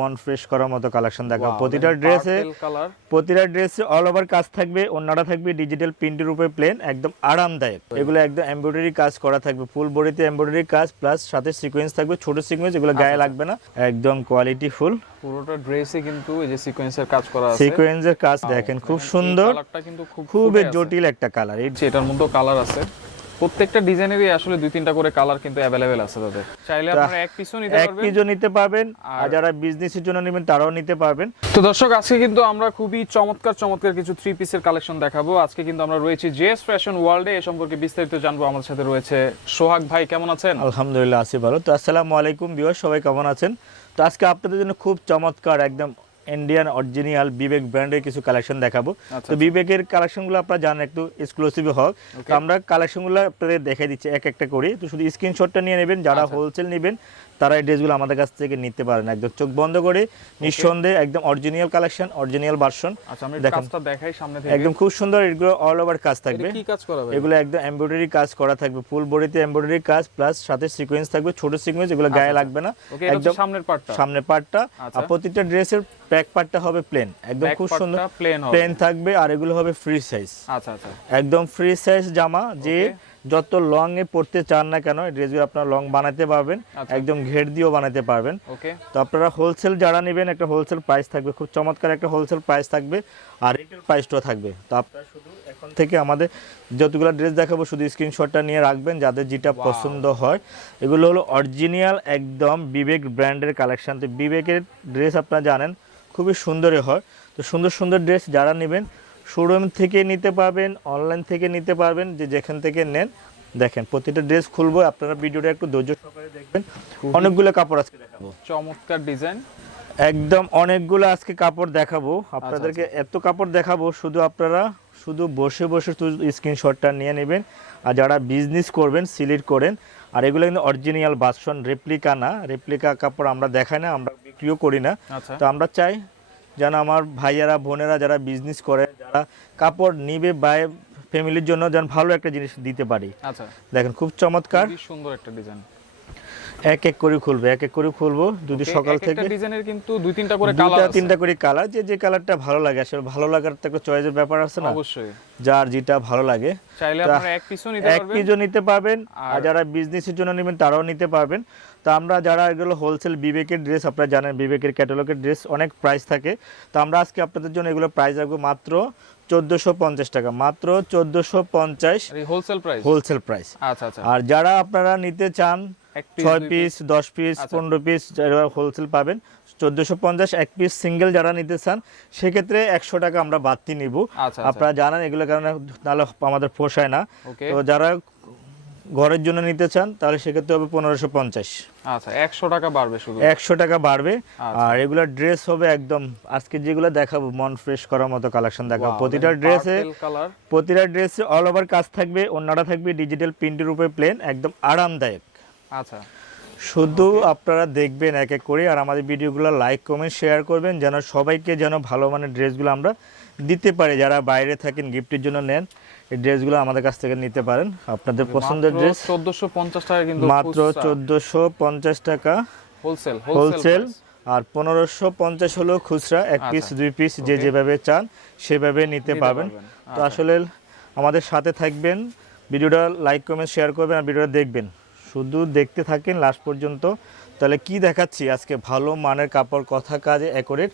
মন ফ্রেশ করার মতো কালেকশন দেখাবো। প্রতিটা ড্রেসে প্রতিটা ড্রেসে অল ওভার কাজ থাকবে অন্যটা থাকবে ডিজিটাল প্রিন্টের উপরে প্লেন একদম আরামদায়ক। এগুলো একদম এমব্রয়ডারি কাজ করা থাকবে ফুল বডিতে এমব্রয়ডারি কাজ প্লাস সাথে সিকোয়েন্স থাকবে ছোট সিকোয়েন্স এগুলো গায়ে আচ্ছা, লাগবে না একদম কোয়ালিটি ফুল পুরোটা ড্রেসে কিন্তু এই যে সিকোয়েন্সের কাজ করা আছে। সিকোয়েন্সের কাজ দেখেন খুব সুন্দর কালারটা কিন্তু খুব খুবই জটিল একটা কালার এটার মধ্যে কালার আছে। প্রত্যেকটা ডিজাইনেরই আসলে দুই তিনটা করে কালার কিন্তু অ্যাভেলেবেল আছে তাদের। চাইলে আপনারা এক পিসও নিতে পারবেন। এক পিসও নিতে পারবেন আর যারা বিজনেসের জন্য নেবেন তারাও নিতে পারবেন। তো দর্শক আজকে কিন্তু আমরা খুবই চমৎকার চমৎকার কিছু থ্রি পিসের কালেকশন দেখাবো। আজকে কিন্তু আমরা রয়েছি জেএস ফ্যাশন ওয়ার্ল্ডে এ সম্পর্কে বিস্তারিত জানব। আমাদের সাথে রয়েছে সোহাগ ভাই কেমন আছেন? আলহামদুলিল্লাহ আছি ভালো। তো আসসালামু আলাইকুম বিওর সবাই কেমন আছেন? তো আজকে আপনাদের জন্য খুব চমৎকার একদম ইন্ডিয়ান অরিজিনাল বিবেক ব্র্যান্ডের কিছু কালেকশন দেখাবো। আচ্ছা, তো বিবেকের কালেকশনগুলো আপনারা জানেন একটু এক্সক্লুসিভ হোক। তো আমরা কালেকশনগুলো আপনাদের দেখাই দিচ্ছি এক একটা করে। তো শুধু স্ক্রিনশটটা নিয়ে নেবেন যারা আচ্ছা। হোলসেল নেবেন তারা এই ড্রেসগুলো আমাদের কাছ থেকে নিতে পারেন একদম চোখ বন্ধ করে নিঃসন্দেহে একদম অরিজিনাল কালেকশন অরিজিনাল ভার্সন আচ্ছা দেখেন। দেখাই সামনে থেকে। একদম খুব সুন্দর এগুলো অল ওভার কাজ থাকবে। কি কাজ করা এগুলো একদম এমব্রয়ডারি কাজ করা থাকবে। ফুল বডিতে এমব্রয়ডারি কাজ প্লাস সাথে সিকোয়েন্স থাকবে ছোট সিকোয়েন্স এগুলো গায়ে আচ্ছা, লাগবে না। একদম সামনের পার্টটা সামনে পার্টটা আর আচ্ছা। প্রতিটা ড্রেসের ব্যাক পার্টটা হবে প্লেন একদম খুব সুন্দর। প্লেন থাকবে আর এগুলো হবে ফ্রি সাইজ আচ্ছা আচ্ছা। একদম ফ্রি সাইজ জামা যে. যত লং এ পড়তে চান না কেন এই ড্রেসগুলো আপনারা লং বানাতে পারবেন আচ্ছা। একদম ঘের দিয়েও বানাতে পারবেন। তো আপনারা হোলসেল যারা নেবেন একটা হোলসেল প্রাইস থাকবে খুব চমৎকার একটা হোলসেল প্রাইস থাকবে আর রিটেল প্রাইসটাও থাকবে। তো আপনারা শুধু এখন থেকে আমাদের যতগুলো ড্রেস দেখাবো শুধু স্ক্রিনশটটা নিয়ে রাখবেন যাদের যেটা পছন্দ হয়। এগুলো হলো অরিজিনাল একদম বিবেক ব্র্যান্ডের কালেকশন তো বিবেকের ড্রেস আপনারা জানেন খুবই সুন্দরই হয়। তো সুন্দর সুন্দর ড্রেস যারা নেবেন শোরুম থেকে নিতে পারবেন অনলাইন থেকে নিতে পারবেন যে যেখান থেকে নেন। দেখেন প্রতিটা ড্রেস খুলবো আপনারা ভিডিওটা একটু ধৈর্য সহকারে দেখবেন। অনেকগুলো কাপড় আজকে দেখাবো। চমৎকার ডিজাইন। একদম অনেকগুলো আজকে কাপড় দেখাবো। আপনাদেরকে এত কাপড় দেখাবো শুধু আপনারা শুধু বসে বসে স্ক্রিনশটটা নিয়ে নেবেন। আর যারা বিজনেস করবেন সিলেক্ট করেন আর এগুলো কিন্তু অরিজিনাল বাসন রেপ্লিকা না। রেপ্লিকা কাপড় আমরা দেখাই না আমরা বিক্রিও করি না। আচ্ছা। তো আমরা চাই যেন আমার ভাইয়ারা বোনেরা যারা বিজনেস করে যারা কাপড় নিবে বাই ফ্যামিলির জন্য যেন ভালো একটা জিনিস দিতে পারি। আচ্ছা। দেখেন খুব চমৎকার। সুন্দর একটা ডিজাইন এক এক করে খুলবে এক এক করে খুলবো যদি সকাল থেকে ডিজাইনের কিন্তু দুই তিনটা করে দুইটা কালার তিনটা করে কালার যে যে কালারটা ভালো লাগে আসলে ভালো লাগার তো একটা চয়েসের ব্যাপার আছে না? অবশ্যই। যার যেটা ভালো লাগে চাইলে আপনারা এক পিসও নিতে পারবেন। এক পিসও নিতে পারবেন আর যারা বিজনেসের জন্য নেবেন তারাও নিতে পারবেন। তো আমরা যারা এগুলো হোলসেল বিবেকের ড্রেস আপনারা জানেন বিবেকের ক্যাটালগের ড্রেস অনেক প্রাইস থাকে। তো আমরা আজকে আপনাদের জন্য এগুলো প্রাইস রাখব মাত্র চোদ্দোশো পঞ্চাশ টাকা মাত্র চোদ্দোশো পঞ্চাশ হোলসেল প্রাইস হোলসেল প্রাইস আচ্ছা আচ্ছা। আর যারা আপনারা নিতে চান ছয় পিস দশ পিস আচ্ছা। পনেরো পিস যারা হোলসেল পাবেন চোদ্দশো পঞ্চাশ এক পিস সিঙ্গেল যারা নিতে চান সেক্ষেত্রে একশো টাকা আমরা বাড়তি নিব। আচ্ছা আপনারা জানেন এগুলো কারণে নাহলে আমাদের পোষায় না। তো যারা ঘরের জন্য নিতে চান তাহলে সেক্ষেত্রে হবে পনেরোশো পঞ্চাশ। আচ্ছা একশো টাকা বাড়বে শুধু। একশো টাকা বাড়বে। আচ্ছা। আর এগুলো ড্রেস হবে একদম আজকে যেগুলো দেখাবো মন ফ্রেশ করার মতো কালেকশন দেখাবো। প্রতিটা ড্রেসে প্রতিটা ড্রেসে অল ওভার কাজ থাকবে অন্যটা থাকবে ডিজিটাল প্রিন্টের উপরে প্লেন একদম আরামদায়ক। আচ্ছা। শুধু আপনারা দেখবেন এক এক করে আর আমাদের ভিডিওগুলো লাইক কমেন্ট শেয়ার করবেন যেন সবাইকে যেন ভালো মানের ড্রেসগুলো আমরা দিতে পারি। যারা বাইরে থাকেন গিফটের জন্য নেন এই ড্রেসগুলো আমাদের কাছ থেকে নিতে পারেন। আপনাদের পছন্দের ড্রেস। চোদ্দশো পঞ্চাশ টাকা কিন্তু মাত্র চোদ্দোশো পঞ্চাশ টাকা। হোলসেল হোলসেল আর পনেরোশো পঞ্চাশ হলো খুচরা এক পিস আচ্ছা। দুই পিস যে যেভাবে চান সেভাবে নিতে পারবেন। তো আচ্ছা। আসলে আমাদের সাথে থাকবেন ভিডিওটা লাইক কমেন্ট শেয়ার করবেন আর ভিডিওটা দেখবেন। শুধু দেখতে থাকেন লাস্ট পর্যন্ত। তাহলে কি দেখাচ্ছি? আজকে ভালো মানের কাপড় কথা কাজে একরেট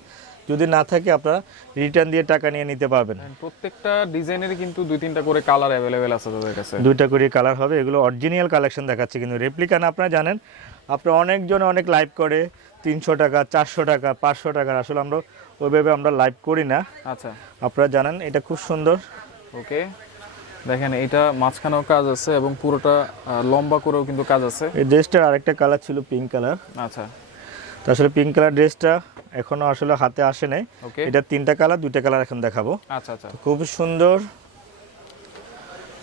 যদি না থাকে আপনারা রিটার্ন দিয়ে টাকা নিয়ে নিতে পারবেন। প্রত্যেকটা ডিজাইনের কিন্তু দুই তিনটা করে কালার অ্যাভেলেবেল আছে তাদের কাছে। দুইটা করে কালার হবে এগুলো অরিজিনাল কালেকশন দেখাচ্ছে কিন্তু। রেপ্লিকা না আপনারা জানেন আপনারা অনেকজন অনেক লাইভ করে তিনশো টাকা চারশো টাকা পাঁচশো টাকা আসলে আমরা ওইভাবে আমরা লাইভ করি না। আচ্ছা। আপনারা জানেন এটা খুব সুন্দর। ওকে দেখেন এটা মাঝখানেও কাজ আছে এবং পুরোটা লম্বা করেও কিন্তু কাজ আছে। এই ড্রেসটার আরেকটা কালার ছিল পিঙ্ক কালার। আচ্ছা। তো আসলে পিঙ্ক কালার ড্রেসটা এখনও আসলে হাতে আসে নাই। এটা তিনটা কালার দুইটা কালার এখন দেখাবো। আচ্ছা আচ্ছা। খুব সুন্দর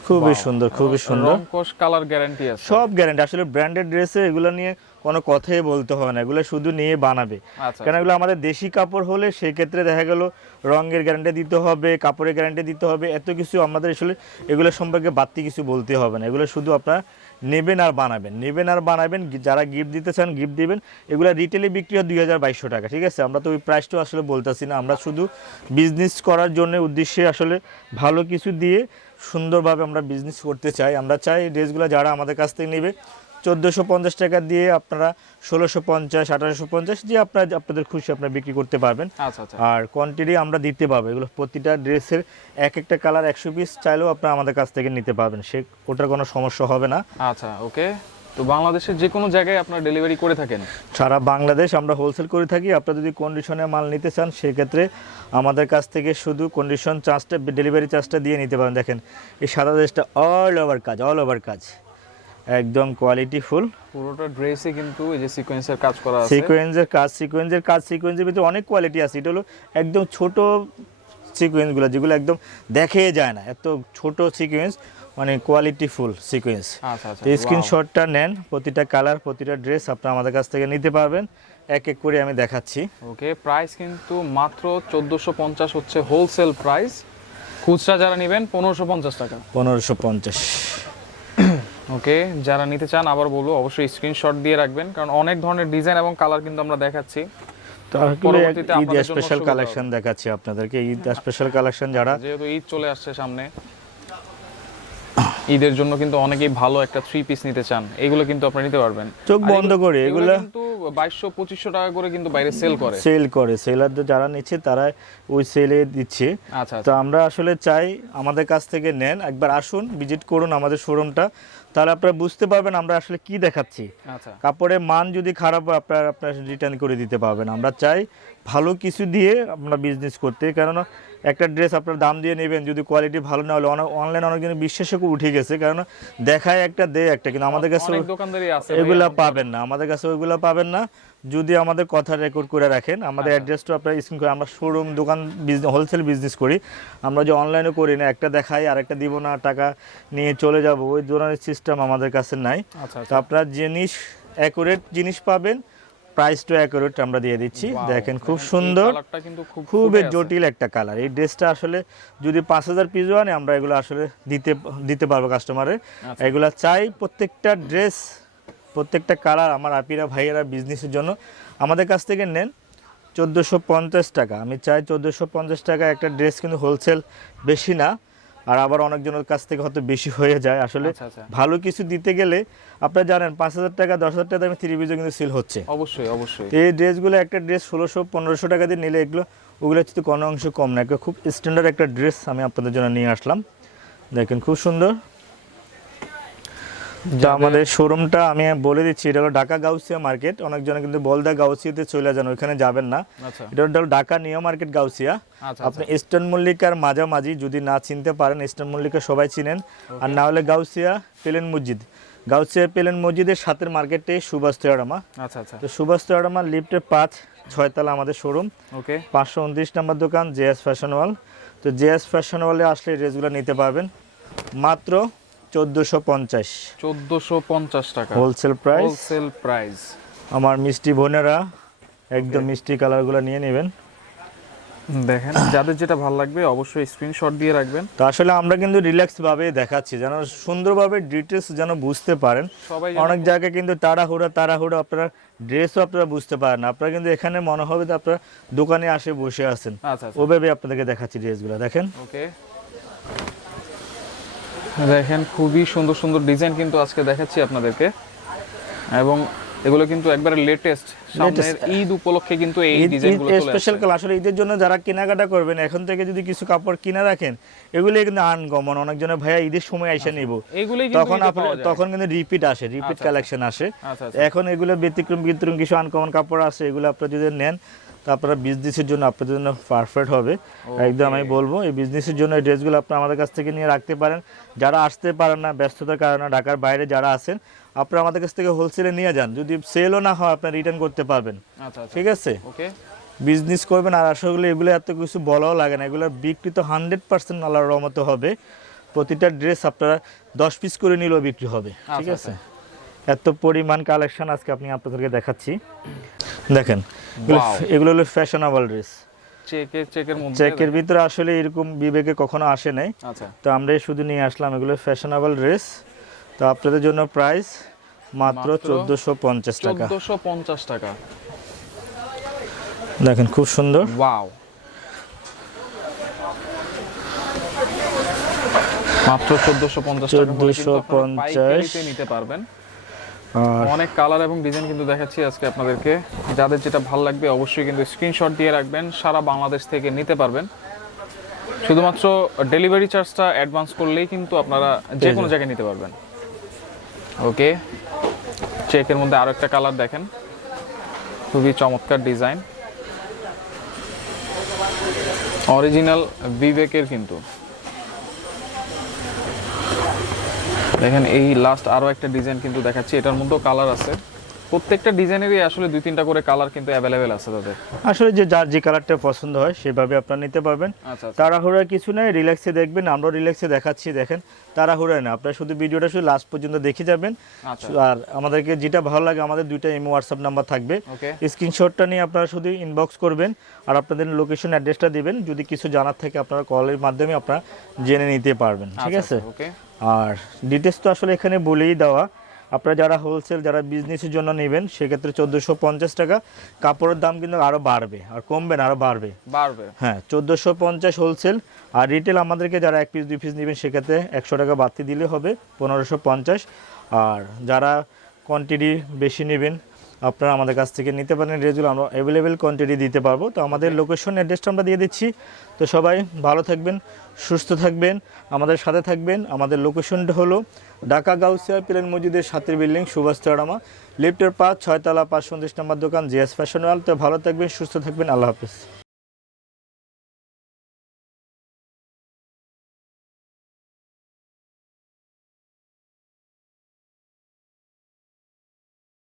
খুবই সুন্দর খুবই সুন্দর। কোশ কালার গ্যারান্টি আছে। সব গ্যারান্টি আসলে ব্র্যান্ডেড ড্রেসে এগুলো নিয়ে কোনো কথাই বলতে হবে না এগুলো শুধু নিয়ে বানাবে। আচ্ছা কেন এগুলো আমাদের দেশি কাপড় হলে সেই ক্ষেত্রে দেখা গেল রঙের গ্যারান্টি দিতে হবে কাপড়ের গ্যারান্টি দিতে হবে এত কিছু আমাদের আসলে এগুলো সম্পর্কে বাড়তি কিছু বলতে হবে না। এগুলো শুধু আপনারা নেবেন আর বানাবেন নেবেন আর বানাবেন যারা গিফট দিতে চান গিফট দিবেন এগুলো রিটেলে বিক্রি হয় দুই টাকা ঠিক আছে? আমরা তো ওই প্রাইসটাও আসলে বলতেছি না আমরা শুধু বিজনেস করার জন্য উদ্দেশ্যে আসলে ভালো কিছু দিয়ে সুন্দরভাবে আমরা বিজনেস করতে চাই। আমরা চাই ড্রেসগুলো যারা আমাদের কাছ থেকে নেবে চোদ্দোশো পঞ্চাশ টাকা দিয়ে আপনারা ষোলোশো পঞ্চাশ আঠারোশো পঞ্চাশ দিয়ে আপনারা আপনাদের খুশি আপনারা বিক্রি করতে পারবেন। আচ্ছা আচ্ছা। আর কোয়ান্টিটি আমরা দিতে পারব। এগুলো প্রতিটা ড্রেসের এক একটা কালার একশো পিস চাইলেও আপনারা আমাদের কাছ থেকে নিতে পারবেন। সে ওটার কোনো সমস্যা হবে না। আচ্ছা ওকে তো বাংলাদেশের যে কোনো জায়গায় আপনারা ডেলিভারি করে থাকেন? সারা বাংলাদেশ আমরা হোলসেল করে থাকি। আপনারা যদি কন্ডিশনে মাল নিতে চান সেক্ষেত্রে আমাদের কাছ থেকে শুধু কন্ডিশন চার্জটা ডেলিভারি চার্জটা দিয়ে নিতে পারেন। দেখেন এই সাদা দেশটা অল ওভার কাজ অল ওভার কাজ। একদম কোয়ালিটি ফুল পুরোটা ড্রেসে কিন্তু এই যে সিকোয়েন্সের কাজ করা আছে। সিকোয়েন্সের কাজ সিকোয়েন্সের কাজ সিকোয়েন্সের ভিতরে অনেক কোয়ালিটি আছে। এটা হলো একদম ছোট সিকোয়েন্সগুলো যেগুলো একদম দেখে যায় না। এত ছোট সিকোয়েন্স মানে কোয়ালিটি ফুল সিকোয়েন্স আচ্ছা আচ্ছা স্ক্রিনশটটা নেন প্রতিটা কালার প্রতিটা ড্রেস আপনারা আমাদের কাছ থেকে নিতে পারবেন। এক এক করে আমি দেখাচ্ছি। ওকে প্রাইস কিন্তু মাত্র চোদ্দোশো পঞ্চাশ হচ্ছে হোলসেল প্রাইস খুচরা যারা নেবেন পনেরোশো পঞ্চাশ টাকা। পনেরোশো পঞ্চাশ। ওকে যারা নিতে চান আবার বলব অবশ্যই স্ক্রিনশট দিয়ে রাখবেন কারণ অনেক ধরনের ডিজাইন এবং কালার কিন্তু আমরা দেখাচ্ছি। ঈদ স্পেশাল কালেকশন দেখাচ্ছি আপনাদেরকে ঈদ স্পেশাল কালেকশন যারা যেহেতু ঈদ চলে আসছে সামনে ঈদের জন্য কিন্তু অনেকেই ভালো একটা থ্রি পিস নিতে চান এগুলো কিন্তু আপনারা নিতে পারবেন। চোখ বন্ধ করে এগুলো কিন্তু বাইশশো পঁচিশশো টাকা করে কিন্তু বাইরে সেল করে। সেল করে সেলারদের যারা নিচ্ছে তারা ওই সেলে দিচ্ছে। আচ্ছা তো আচ্ছা। আমরা আসলে চাই আমাদের কাছ থেকে নেন একবার আসুন ভিজিট করুন আমাদের শোরুমটা তাহলে আপনারা বুঝতে পারবেন আমরা আসলে কি দেখাচ্ছি। আচ্ছা। কাপড়ের মান যদি খারাপ হয় আপনার আপনার রিটার্ন করে দিতে পারবেন। আমরা চাই ভালো কিছু দিয়ে আমরা বিজনেস করতে। কেননা একটা ড্রেস আপনার দাম দিয়ে নেবেন যদি কোয়ালিটি ভালো না হলে অনেক অনলাইন অনেক বিশ্বাসে বিশ্বাসও উঠে গেছে। কারণ দেখায় একটা দেয় একটা। কিন্তু আমাদের কাছে এগুলা পাবেন না। আমাদের কাছে ওইগুলো পাবেন না। যদি আমাদের কথা রেকর্ড করে রাখেন আমাদের আচ্ছা। অ্যাড্রেসটা আপনার স্ক্রিন করে আমরা শোরুম দোকান বিজনেস হোলসেল বিজনেস করি। আমরা যে অনলাইনে করি না একটা দেখাই আর একটা দিব না টাকা নিয়ে চলে যাব ওই ধরনের সিস্টেম আমাদের কাছে নাই। আচ্ছা তো আচ্ছা আপনার জিনিস অ্যাকুরেট জিনিস পাবেন প্রাইসটা অ্যাকুরেট আমরা দিয়ে দিচ্ছি। দেখেন খুব সুন্দর কিন্তু খুবই জটিল একটা কালার এই ড্রেসটা আসলে যদি পাঁচ হাজার পিসও আনে আমরা এগুলো আসলে দিতে দিতে পারব কাস্টমারে আচ্ছা। এগুলা চাই প্রত্যেকটা ড্রেস প্রত্যেকটা কালার আমার আপিরা ভাইয়েরা বিজনেসের জন্য। আমাদের কাছ থেকে নেন চোদ্দোশো পঞ্চাশ টাকা। আমি চাই চোদ্দোশো পঞ্চাশ টাকা একটা ড্রেস কিন্তু হোলসেল বেশি না আর আবার অনেকজনের কাছ থেকে হয়তো বেশি হয়ে যায়। আসলে আচ্ছা, আচ্ছা। ভালো কিছু দিতে গেলে আপনারা জানেন পাঁচ হাজার টাকা দশ হাজার টাকা দামে থ্রি পিসও কিন্তু সেল হচ্ছে। অবশ্যই অবশ্যই। এই ড্রেসগুলো একটা ড্রেস ষোলোশো পনেরোশো টাকা দিয়ে নিলে এগুলো ওগুলো হচ্ছে কোনো অংশ কম না। খুব স্ট্যান্ডার্ড একটা ড্রেস আমি আপনাদের জন্য নিয়ে আসলাম। দেখেন খুব সুন্দর। তো আমাদের শোরুমটা আমি বলে দিচ্ছি এটা হলো ঢাকা গাউসিয়া মার্কেট। অনেকজনে কিন্তু বলদা গাউসিয়াতে চলে যান ওইখানে যাবেন না। আচ্ছা। এটা হলো ঢাকা নিউ মার্কেট গাউসিয়া। আচ্ছা আপনি ইস্টার্ন মল্লিকার মাঝামাঝি যদি না চিনতে পারেন ইস্টার্ন মল্লিকা সবাই চিনেন। আর না হলে গাউসিয়া পেলেন মসজিদ। গাউসিয়া পেলেন মসজিদের সাথের মার্কেটে সুভাষ আচ্ছা আচ্ছা। তো সুভাষ তেরামা লিফটের পাঁচ ছয়তলা আমাদের শোরুম। ওকে। পাঁচশো উনত্রিশ নম্বর দোকান জেএস ফ্যাশন ওয়াল। তো জেএস ফ্যাশন ওয়ালে আসলে ড্রেসগুলো নিতে পারবেন। মাত্র চোদ্দোশো পঞ্চাশ। চোদ্দোশো পঞ্চাশ টাকা। হোলসেল প্রাইস হোলসেল প্রাইস আমার মিষ্টি বোনেরা একদম মিষ্টি কালারগুলো নিয়ে নেবেন। দেখেন যাদের যেটা ভালো লাগবে অবশ্যই স্ক্রিনশট দিয়ে রাখবেন। তো আসলে আমরা কিন্তু রিল্যাক্স ভাবে দেখাচ্ছি যেন সুন্দরভাবে ডিটেলস যেন বুঝতে পারেন। অনেক জায়গায় কিন্তু তাড়াহুড়া তাড়াহুড়া আপনারা ড্রেসও আপনারা বুঝতে পারেন না। আপনারা কিন্তু এখানে মনে হবে যে আপনারা দোকানে আসে বসে আছেন। আচ্ছা আচ্ছা। ওভাবে আপনাদেরকে দেখাচ্ছি ড্রেসগুলো দেখেন। ওকে দেখেন খুবই সুন্দর সুন্দর ডিজাইন কিন্তু আজকে দেখাচ্ছি আপনাদেরকে। এবং এগুলো কিন্তু একবারে লেটেস্ট সামনের ঈদ উপলক্ষে কিন্তু এই ডিজাইনগুলো চলে স্পেশাল কাল আসলে ঈদের জন্য যারা কেনাকাটা করবেন এখন থেকে যদি কিছু কাপড় কিনে রাখেন এগুলো কিন্তু আনকমন। অনেকজনের ভাইয়া ঈদের সময় এসে নিব। তখন তখন কিন্তু রিপিট আসে রিপিট আচ্ছা, আচ্ছা। কালেকশন আসে। আচ্ছা আচ্ছা। এখন এগুলো ব্যতিক্রম ব্যতিক্রম কিছু আনকমন কাপড় আছে এগুলো আপনারা যদি নেন তো আপনারা বিজনেসের জন্য আপনাদের জন্য পারফেক্ট হবে। একদম আমি বলব এই বিজনেসের জন্য এই ড্রেসগুলো আপনারা আমাদের কাছ থেকে নিয়ে রাখতে পারেন। যারা আসতে পারেন না ব্যস্ততার কারণে ঢাকার বাইরে যারা আছেন আপনারা আমাদের কাছ থেকে হোলসেলে নিয়ে যান। যদি সেলও না হয় আপনারা রিটার্ন করতে পারবেন। আচ্ছা আচ্ছা। ঠিক আছে? ওকে বিজনেস করবেন আর আসলে এগুলো এত কিছু বলাও লাগে না। এগুলো বিক্রি তো হান্ড্রেড পার্সেন্ট আল্লাহর রহমতে হবে। প্রতিটা ড্রেস আপনারা দশ পিস করে নিলেও বিক্রি হবে। ঠিক আচ্ছা, আছে? এত পরিমাণ কালেকশন আজকে আপনি আপনাদেরকে দেখাচ্ছি। দেখেন এগুলো- হলো ফ্যাশনেবল ড্রেস চেকের ভিতরে আসলে এরকম বিবেকে কখনো আসে নাই। আচ্ছা। তো আমরা শুধু নিয়ে আসলাম এগুলো ফ্যাশনেবল ড্রেস তো আপনাদের জন্য প্রাইস মাত্র চোদ্দোশো পঞ্চাশ টাকা। চোদ্দশো পঞ্চাশ টাকা। দেখেন খুব সুন্দর। ওয়াও মাত্র চোদ্দশো পঞ্চাশ 1450 পাইকারিতে নিতে পারবেন। অনেক কালার এবং ডিজাইন কিন্তু দেখাচ্ছি আজকে আপনাদেরকে। যাদের যেটা ভালো লাগবে অবশ্যই কিন্তু স্ক্রিনশট দিয়ে রাখবেন সারা বাংলাদেশ থেকে নিতে পারবেন। শুধুমাত্র ডেলিভারি চার্জটা অ্যাডভান্স করলেই কিন্তু আপনারা যে কোনো জায়গায় নিতে পারবেন। ওকে চেকের মধ্যে আরও একটা কালার দেখেন। খুবই চমৎকার ডিজাইন অরিজিনাল বিবেকের কিন্তু। দেখেন এই লাস্ট আরও একটা ডিজাইন কিন্তু দেখাচ্ছি। এটার মধ্যেও কালার আছে। প্রত্যেকটা ডিজাইনেরই আসলে দুই তিনটা করে কালার কিন্তু অ্যাভেলেবেল আছে তাদের। আসলে যে যার যে কালারটা পছন্দ হয় সেভাবে আপনারা নিতে পারবেন। আচ্ছা আচ্ছা। তাড়াহুড়ার কিছু নেই রিল্যাক্সে দেখবেন আমরাও রিল্যাক্সে দেখাচ্ছি দেখেন। তাড়াহুড়ায় না আপনারা শুধু ভিডিওটা শুধু লাস্ট পর্যন্ত দেখে যাবেন। আচ্ছা। আর আমাদেরকে যেটা ভালো লাগে আমাদের দুইটা ইমো হোয়াটসঅ্যাপ নাম্বার থাকবে। স্ক্রিনশটটা নিয়ে আপনারা শুধু ইনবক্স করবেন আর আপনাদের লোকেশন অ্যাড্রেসটা দিবেন। যদি কিছু জানার থাকে আপনারা কলের মাধ্যমে আপনারা জেনে নিতে পারবেন ঠিক আছে? ওকে আর ডিটেলস তো আসলে এখানে বলেই দেওয়া। আপনারা যারা হোলসেল যারা বিজনেসের জন্য নেবেন সেক্ষেত্রে চোদ্দোশো পঞ্চাশ টাকা। কাপড়ের দাম কিন্তু আরও বাড়বে আর কমবে না আরও বাড়বে। বাড়বে। হ্যাঁ চোদ্দোশো পঞ্চাশ হোলসেল আর রিটেল আমাদেরকে যারা এক পিস দুই পিস নেবেন সেক্ষেত্রে একশো টাকা বাড়তি দিলে হবে পনেরোশো পঞ্চাশ। আর যারা কোয়ান্টিটি বেশি নেবেন আপনারা আমাদের কাছ থেকে নিতে পারেন রেজুল আমরা অ্যাভেলেবেল কোয়ান্টিটি দিতে পারব। তো আমাদের লোকেশন অ্যাড্রেসটা আমরা দিয়ে দিচ্ছি। তো সবাই ভালো থাকবেন সুস্থ থাকবেন আমাদের সাথে থাকবেন। আমাদের লোকেশনটা হলো ঢাকা গাউসিয়া প্লেন মসজিদের সাতের বিল্ডিং সুভাষ চড়ামা লিফটের পাঁচ ছয়তলা পাঁচ সন্দেশ নম্বর দোকান জিএস ফ্যাশন ওয়াল তো ভালো থাকবেন সুস্থ থাকবেন আল্লাহ হাফিজ।